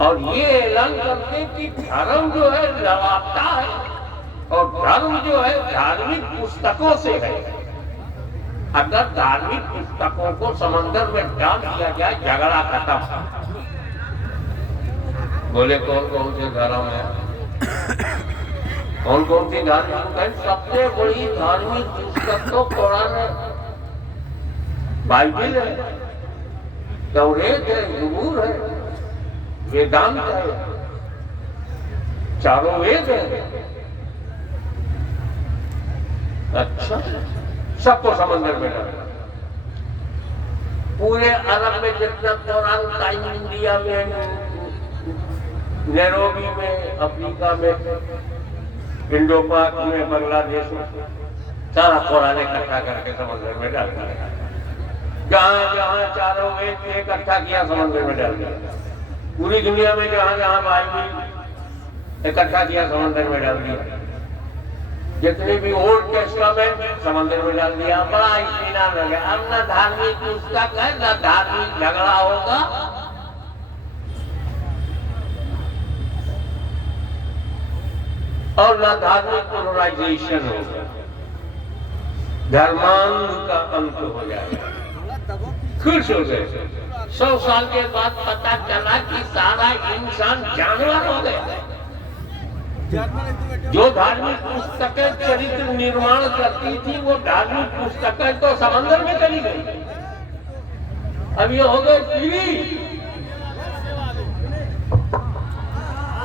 और ये ऐलान करते कि धर्म जो है लड़ाता है और धर्म जो है धार्मिक पुस्तकों से है। अगर धार्मिक पुस्तकों को समंदर में डाल दिया जाए झगड़ा खत्म। बोले कौन कौन से धर्म है, कौन कौन सी धार्मिक है? सबसे बड़ी धार्मिक पुस्तक तो कुरान है, बाइबिल है, तौरेत है, ज़बूर है, वेदांत है, चारों वेद है। अच्छा, सबको समंदर में डाला। पूरे अरब में जितना कुरान टाइम, इंडिया में, नैरोबी में, अफ्रीका में, इंडो पाक में, बांग्लादेश में, सारा कुरान इकट्ठा करके समंदर में डाल दिया। जहाँ जहाँ चारों वेद इकट्ठा किया समंदर में डाल दिया। पूरी दुनिया में जहाँ जहाँ बाइबिल इकट्ठा किया समंदर में डाल दिया। जितने भी ओल्ड टेस्टामेंट समंदर में डाल दिया। बड़ा इत्मीनान हो गया। अब न धार्मिक पुस्तक है न धार्मिक झगड़ा होगा, और न धार्मिक पोलराइजेशन होगा। धर्मांध का अंत हो जाएगा। खुश हो गए। 100 साल के बाद पता चला कि सारा इंसान जानवर हो गया। जो धार्मिक पुस्तकें चरित्र निर्माण करती थी वो धार्मिक पुस्तकें तो समंदर में चली गई। अब ये हो गए फ्री।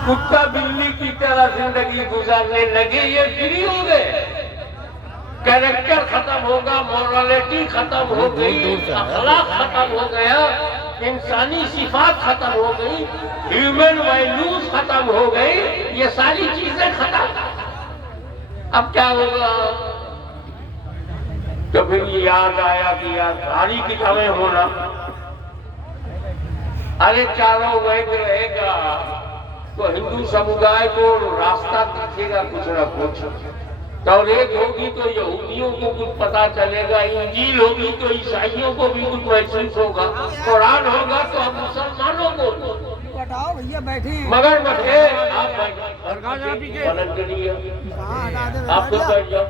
कुत्ता बिल्ली की तरह जिंदगी गुजारने लगे, ये फ्री हो गए। कैरेक्टर खत्म होगा, मोरालिटी खत्म हो गई, अखलाक खत्म हो गया, इंसानी सिफात खत्म हो गई, ह्यूमन वैल्यूज खत्म हो गई, ये सारी चीजें खत्म। अब क्या होगा? तो फिर याद आया कि यार सारी किताबें होना, अरे चारों वेद रहेगा तो हिंदू समुदाय को रास्ता दिखेगा कुछ ना कुछ। तौरेत होगी तो यहूदियों को कुछ पता चलेगा, इंजील होगी तो ईसाइयों को भी कुछ महसूस होगा, कुरान होगा तो हम मुसलमानों को। बताओ भैया बैठे, मगर बैठे आप आप खुद बैठ जाओ।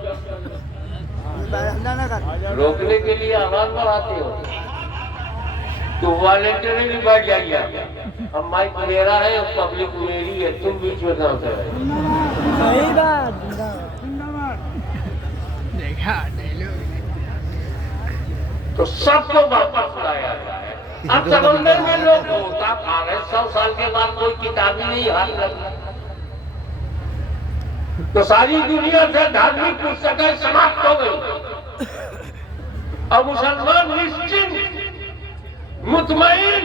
रोकने के लिए आवाज बढ़ाते हो तो वॉलेंटियरली भी बैठ जाइए। अब माइक मेरा है और पब्लिक मेरी है, तुम बीच में कहाँ से तो सबको वापस लाया जाए। अब समंदर में लोग होता खा रहे, 100 साल के बाद कोई किताबी नहीं हाथ लगी तो सारी दुनिया से धार्मिक पुस्तकें समाप्त हो गई। अब मुसलमान निश्चिंत, मुतमईन,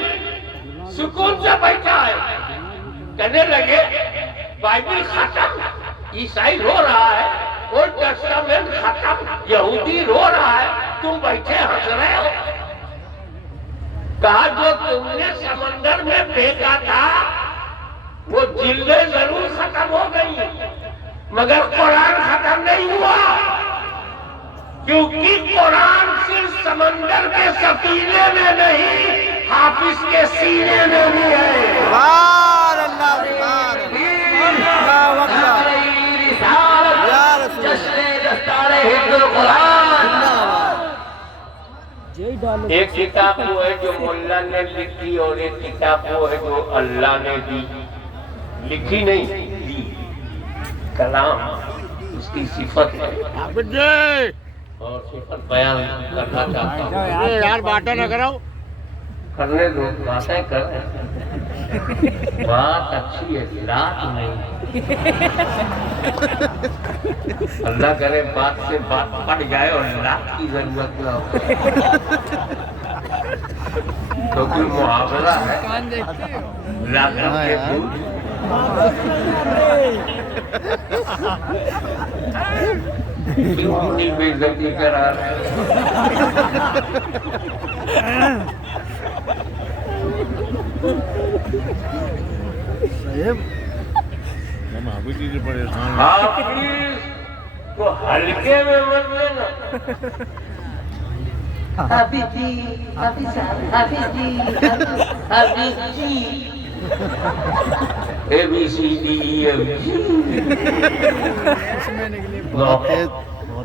सुकून से बैठा है। कहने लगे बाइबिल खत्म, ईसाई रो रहा है, ओल्ड टेस्टामेंट खत्म, यहूदी रो रहा है, तुम बैठे हंस रहे हो। कहा जो तुमने समंदर में फेंका था वो जिल्दें जरूर खत्म हो गई, मगर कुरान खत्म नहीं हुआ, क्योंकि कुरान सिर्फ समंदर के सफीने में नहीं, हाफिज के सीने में भी है। एक किताब वो है जो मुल्ला ने लिखी और एक किताब वो है जो अल्लाह ने दी। लिखी नहीं दी, कलाम उसकी सिफत है और सिफत बयान करना चाहता हूँ। यार बाटा न कराओ, करने दो, बातें कर। बात अच्छी है, रात नहीं। अल्लाह करे बात से बात पड़ जाए और रात की जरूरत ना हो। तो कोई मुहावरा है, रात के दूध क्यों अपनी बेइज्जती करा रहे? हाफिज को हल्के में मत लेना। हाफिज जी, हाफिज साहब, हाफिज जी, हाफिज जी, ABCDE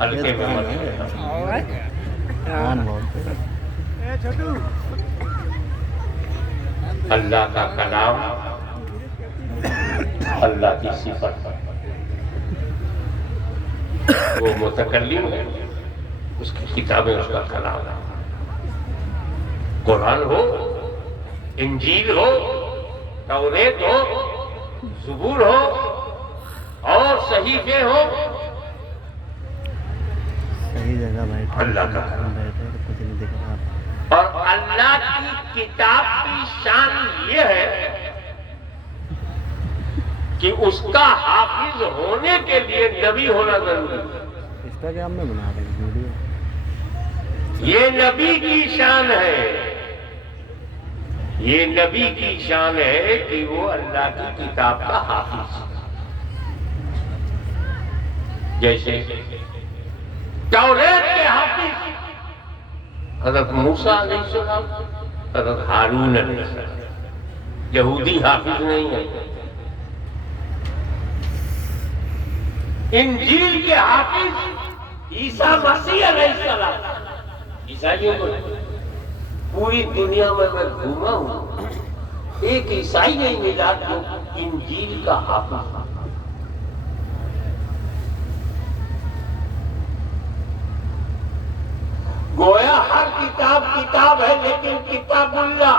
हल्के में मत अल्लाह का कलाम, अल्लाह की सिफत, वो मुतकल्लिम है, उसकी किताबें उसका कलाम है। कुरान हो, इंजील हो, तौरेत हो, ज़बूर हो और सहीफे हो, सही जगह बैठे अल्लाह का कुछ नहीं दिख रहा। और अल्लाह की किताब की शान ये है कि उसका हाफिज होने के लिए नबी होना जरूरी है। इंस्टाग्राम में बना रहे हैं वीडियो। ये नबी की शान है, ये नबी की शान है कि वो अल्लाह की किताब का हाफिज है। जैसे तौरेत के हाफिज हज़रत मूसा अलैहिस्सलाम, हज़रत हारून अलैहिस्सलाम। यहूदी हाफिज नहीं है। इंजील के हाफिज ईसा मसीह अलैहिस्सलाम। ईसाइयों को पूरी दुनिया में मैं घूमा हूं, एक ईसाई नहीं मिला जो इंजील का हाफिज। गोया हर किताब किताब है, लेकिन किताबुल्लाह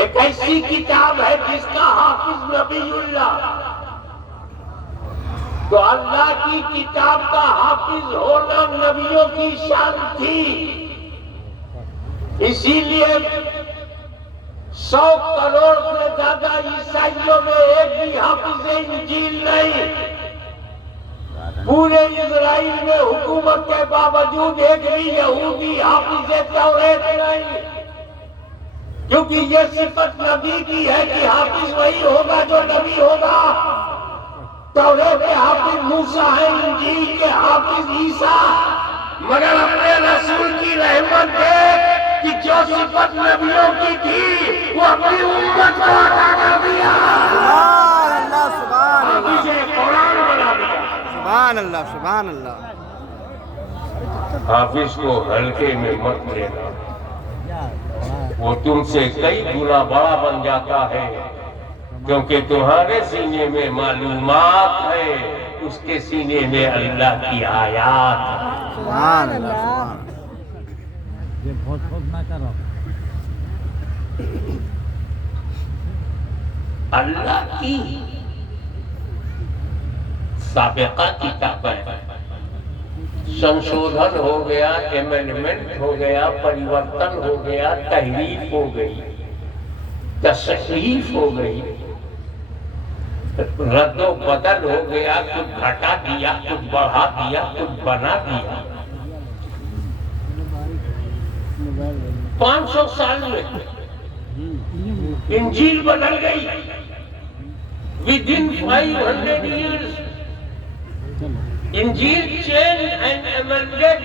एक ऐसी किताब है जिसका हाफिज नबीउल्लाह। तो अल्लाह की किताब का हाफिज होना नबियों की शान थी। इसीलिए 100 करोड़ से ज्यादा ईसाइयों में एक भी हाफिज इंजील नहीं। पूरे इजराइल में हुकूमत के बावजूद एक भी यहूदी हाफिज तौरेत नहीं, क्योंकि ये सिफत नबी की है कि हाफिज वही होगा जो नबी होगा। तौरेत के हाफिज मूसा है, इंजील के हाफिज ईसा। मगर अपने रसूल की रहमत है कि जो सिफत नबियों की थी वो अपनी उम्मत को अता कर दिया। हाफिज कुरान बना दिया। सुभान अल्लाह, सुभान अल्लाह। हाफिज को हल्के में मत लेना, वो तुमसे कई गुना बड़ा बन जाता है, क्योंकि तुम्हारे सीने में मालूमात है, उसके सीने में अल्लाह की आयात है। सुभान अल्लाह, सुभान अल्लाह। ये बहुत ना करो। अल्लाह की साबिका किताब है, संशोधन हो गया, एमेंडमेंट हो गया, परिवर्तन हो गया, तहरीफ हो गई, तसहीफ हो गई, रद्दो बदल हो गया, कुछ घटा दिया, कुछ बढ़ा दिया, कुछ बना दिया। 500 साल में इंजील बदल गई। विदिन 500 years इंजील changed and amended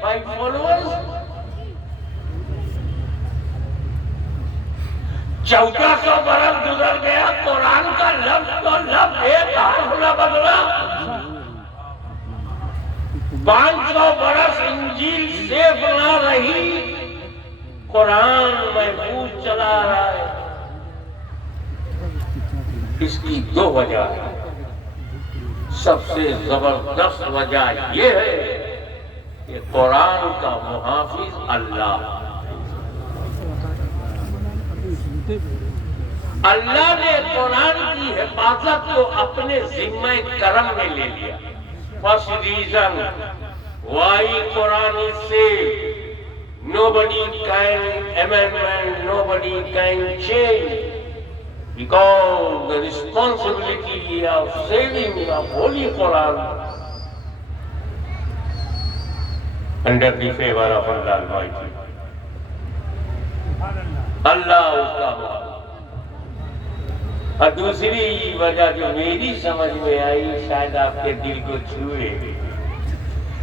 by followers। 1400 बरस गुजर गया, कुरान का लफ्ज तो लफ्ज एक हर्फ न बदला। 500 बरस इंजील सेफ ना रही, कुरान महफूज चला रहा है। इसकी 2 वजह है। सबसे जबरदस्त वजह यह है कि कुरान का मुहाफिज अल्लाह। अल्लाह ने कुरान की हिफाजत को अपने जिम्मे करम में ले लिया। फर्स्ट रीजन वाई कुरान से nobody can amendment, nobody can change, because the responsibility of saving the Holy Quran under the favor of Allah Almighty. अल्लाह उसका मालिक। और दूसरी वजह जो मेरी समझ में आई, शायद आपके दिल को छुए,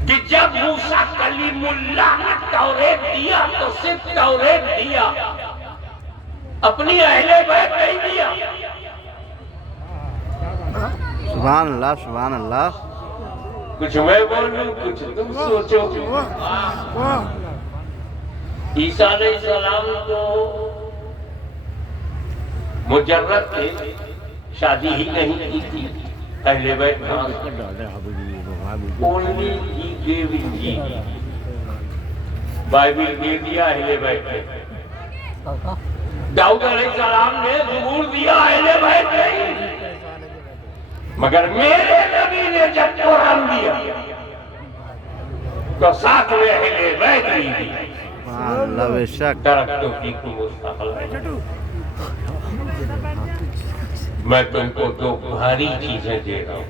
कि जब मूसा कलीमुल्लाह ने तौरेत दिया तो सिर्फ तौरेत दिया, अपनी अहले बैत नहीं दिया। सुभान अल्लाह, सुभान अल्लाह। कुछ मैं बोलूं, कुछ तुम सोचो। ईसा अलैहिस्सलाम तो मुजर्रद थे, शादी ही नहीं की थी। अहले बैत ओनली ही गेव इंजील, बाइबल दे दिया अहले बैत ने। दाऊद अलैहिस्सलाम ने ज़बूर दिया, अहले बैत नहीं। मगर मेरे नबी ने जब कुरान दिया तो साथ में अहले बैत दी। सुभान अल्लाह, बेशक। तरक्तो फीकुम मुस्तक़ल। मैं तुमको दो भारी चीजें दे रहा हूँ,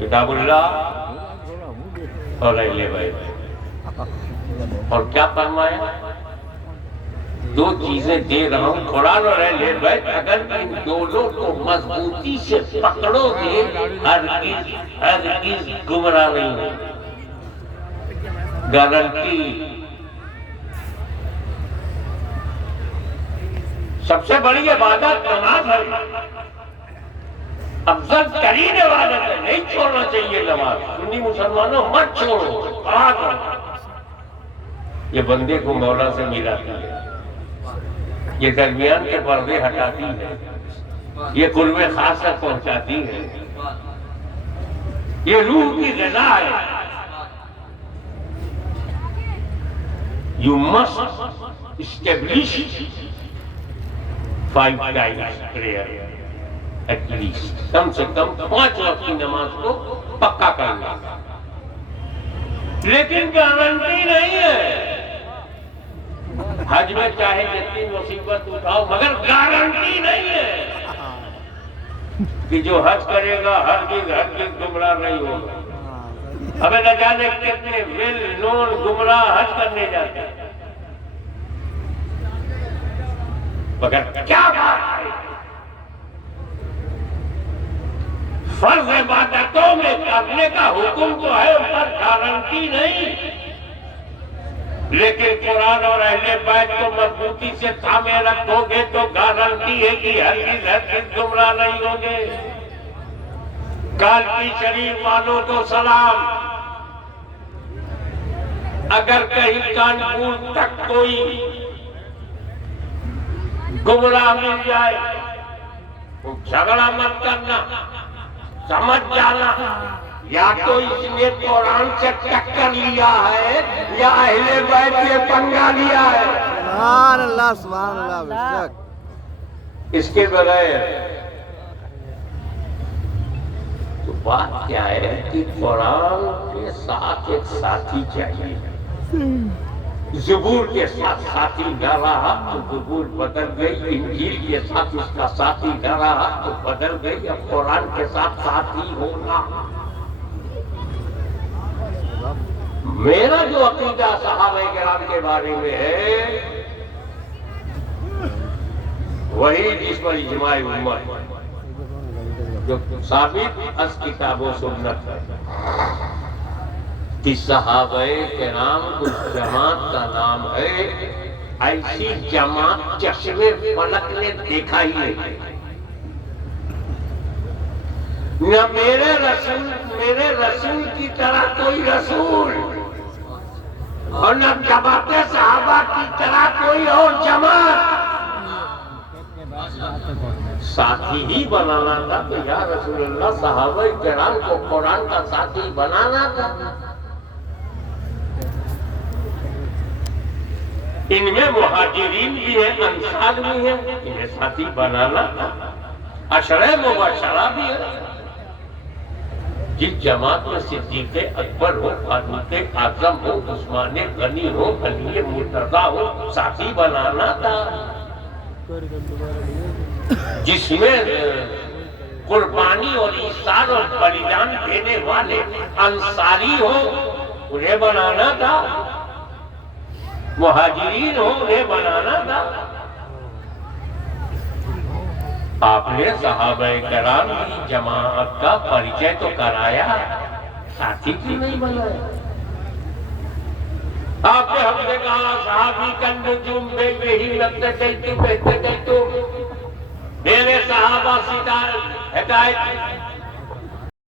किताबुल्लाह और अहले बैत। और क्या फरमाया? दो चीजें दे रहा हूँ, कुरान और अहले बैत। अगर इन दोनों को मजबूती से पकड़ोगे हरगिज़ गुमराह नहीं हो। गारंटी। सबसे बड़ी इबादत नमाज है, अफजल तरीन इबादत है, नहीं छोड़ना चाहिए नमाज। सुन्नी मुसलमानों मत छोड़ो, पढ़ा करो। ये बंदे को मौला से मिलाती है, ये दरमियान के पर्दे हटाती है, ये कुल्वे खास तक पहुंचाती है, ये रूह की ग़िज़ा है। You must establish 5 times prayer at least, कम से कम 5 वक्त की नमाज को पक्का करना। लेकिन गारंटी नहीं है। हज में चाहे जितनी मुसीबत उठाओ, मगर गारंटी नहीं है कि जो हज करेगा हरगिज़ गुमराह नहीं होगा। हमें न जाने कितने वेल नोन गुमराह हज करने जाते हैं, मगर क्या बात है, फर्ज इबादतों में करने का हुक्म तो है, पर गारंटी नहीं। लेकिन कुरान और अहले बैत को मजबूती से थामे रखोगे तो गारंटी है कि हरगिज़ गुमराह नहीं होगे। कालकी शरीफ वालों को सलाम। अगर कहीं कानपुर तक कोई गुमराह मिल जाए तो झगड़ा मत करना, समझ जाना, या तो इसने कुरान से टक्कर लिया है या अहले बैत से पंगा लिया है। सुभान अल्लाह, सुभान अल्लाह, बेशक। इसके बगैर तो बात क्या है कि कुरान के साथ एक साथी चाहिए। ज़बूर के साथ साथी न रहा तो ज़बूर बदल गई, इंजील के साथ उसका साथी न रहा तो बदल गई। अब कुरान के साथ साथी होना। मेरा जो अकीदा सहाबा-ए-किराम के बारे में है वही जिस पर इजमाए उम्मत, जो साबित अस किताब व सुन्नत है कि सहाबा-ए-किराम उस जमात का नाम है, ऐसी जमात चश्मे फलक ने देखा ही नहीं। न मेरे रसूल की तरह कोई रसूल, और न जमाते सहाबा की तरह कोई और जमात। साथी ही बनाना था तो या रसूलुल्लाह सहाबा-ए-किराम को कुरान का साथी बनाना था। इनमें मुहाजिरीन भी है, अंसार भी है, इन्हें साथी बनाना था। अशरे मुबशरा भी है। जिस जमात में सिद्दीक़ अकबर हो, फारूक आज़म हो, उस्मान गनी हो, अली मुर्तज़ा हो, साथी बनाना था। जिसमें कुर्बानी और ईसार और बलिदान देने वाले अंसारी हो, उन्हें बनाना था। मुहाजिरीन हो, उन्हें बनाना था। आपने सहाबा-ए-किराम की जमात का परिचय तो कराया, साथी क्यों नहीं बनाया? आपने हमने कहा सहाबी कन नुजुम बेही नक्ततैतु बेहततैतु मेरे सहाबा सीधा हिदायत